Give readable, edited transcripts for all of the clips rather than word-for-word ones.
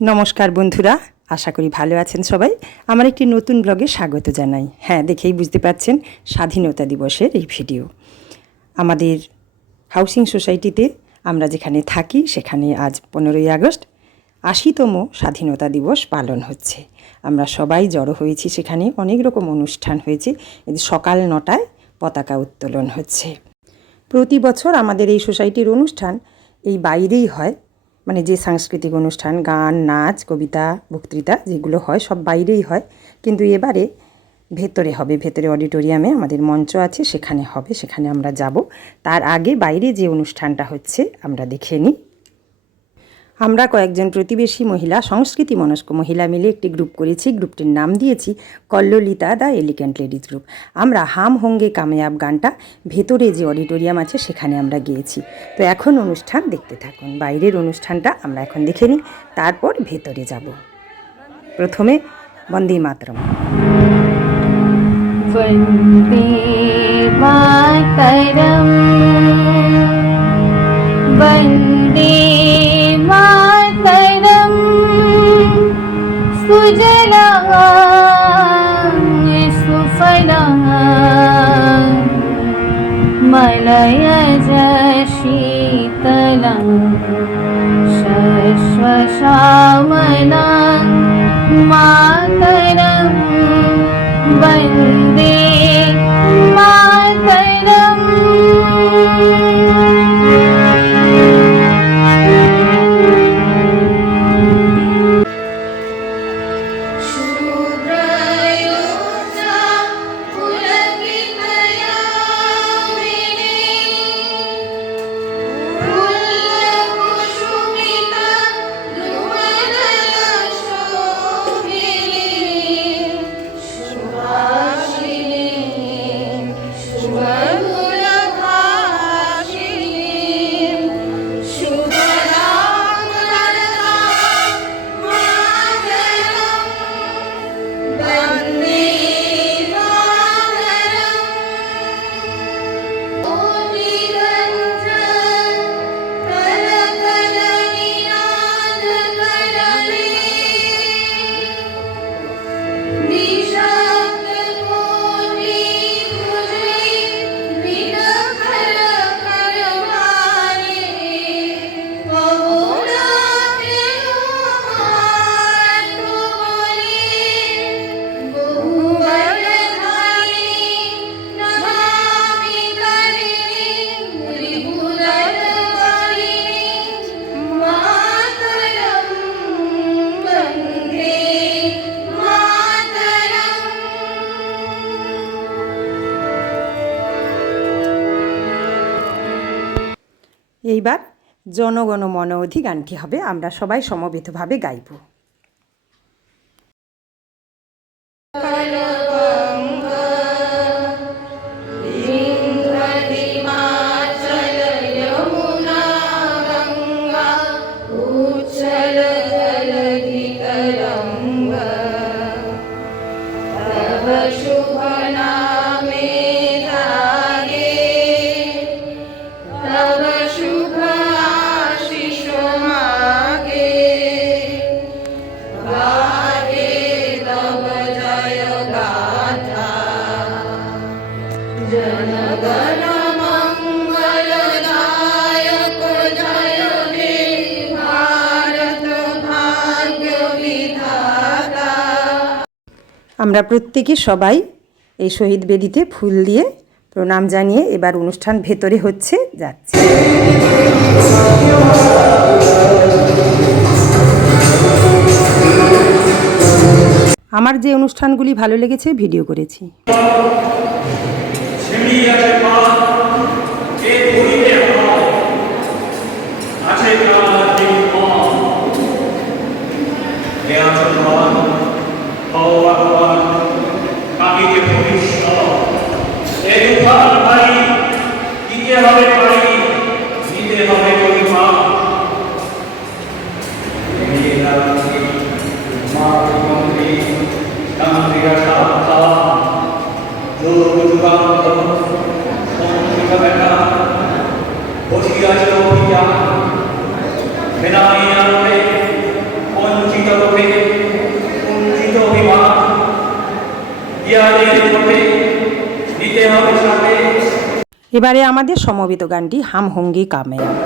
নমস্কার বন্ধুরা, আশা করি ভালো আছেন সবাই। আমার একটি নতুন ব্লগে স্বাগত জানাই। হ্যাঁ, দেখেই বুঝতে পারছেন স্বাধীনতা দিবসের এই ভিডিও। আমাদের হাউসিং সোসাইটিতে আমরা যেখানে থাকি সেখানে আজ 15ই আগস্ট 80তম স্বাধীনতা দিবস পালন হচ্ছে। আমরা সবাই জড়ো হয়েছি, সেখানে অনেক রকম অনুষ্ঠান হয়েছে। সকাল 9টায় পতাকা উত্তোলন হচ্ছে। প্রতি বছর আমাদের এই সোসাইটির অনুষ্ঠান এই বাইরেই হয়, মানে যে সাংস্কৃতিক অনুষ্ঠান, গান, নাচ, কবিতা, বক্তৃতা যেগুলো হয় সব বাইরেই হয়, কিন্তু এবারে ভেতরে হবে। ভেতরে অডিটোরিয়ামে আমাদের মঞ্চ আছে, সেখানে হবে, সেখানে আমরা যাব। তার আগে বাইরে যে অনুষ্ঠানটা হচ্ছে আমরা দেখে নিই। আমরা কয়েকজন প্রতিবেশী মহিলা, সংস্কৃতি মনস্ক মহিলা মিলে একটি গ্রুপ করেছি। গ্রুপটির নাম দিয়েছি কল্লোলিতা দ্য এলিগেন্ট লেডিজ গ্রুপ। আমরা হাম হোঙ্গে কাময়াব গানটা ভেতরে যে অডিটোরিয়াম আছে সেখানে আমরা গিয়েছি। তো এখন অনুষ্ঠান দেখতে থাকুন। বাইরের অনুষ্ঠানটা আমরা এখন দেখে নিই, তারপর ভেতরে যাব। প্রথমে বন্দে মাতরম। वन्दे मातरम् वन्दे मातरम् सुजलां सुफलां मलयज शीतलां शश्वश्यामलां मातरम् वन्दे मातरम्। এইবার জনগণ মন অধি গানটি হবে, আমরা সবাই সমবেতভাবে গাইব। আমরা প্রত্যেকে সবাই এই শহীদ বেদিতে ফুল দিয়ে প্রণাম জানিয়ে এবার অনুষ্ঠান ভেতরে হচ্ছে, যাচ্ছে। আমার যে অনুষ্ঠানগুলি ভালো লেগেছে ভিডিও করেছি। এবারে আমাদের সমবেত গানটি হাম হোঙ্গে কামেয়াব।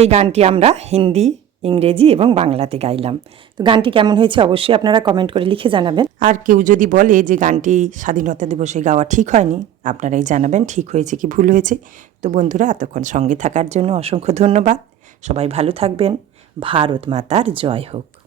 এই গানটি আমরা হিন্দি, ইংরেজি এবং বাংলাতে গাইলাম। তো গানটি কেমন হয়েছে অবশ্যই আপনারা কমেন্ট করে লিখে জানাবেন। আর কেউ যদি বলে যে গানটি স্বাধীনতা দিবসে গাওয়া ঠিক হয়নি, আপনারাই জানাবেন ঠিক হয়েছে কি ভুল হয়েছে। তো বন্ধুরা, এতক্ষণ সঙ্গে থাকার জন্য অসংখ্য ধন্যবাদ। সবাই ভালো থাকবেন। ভারত মাতার জয় হোক।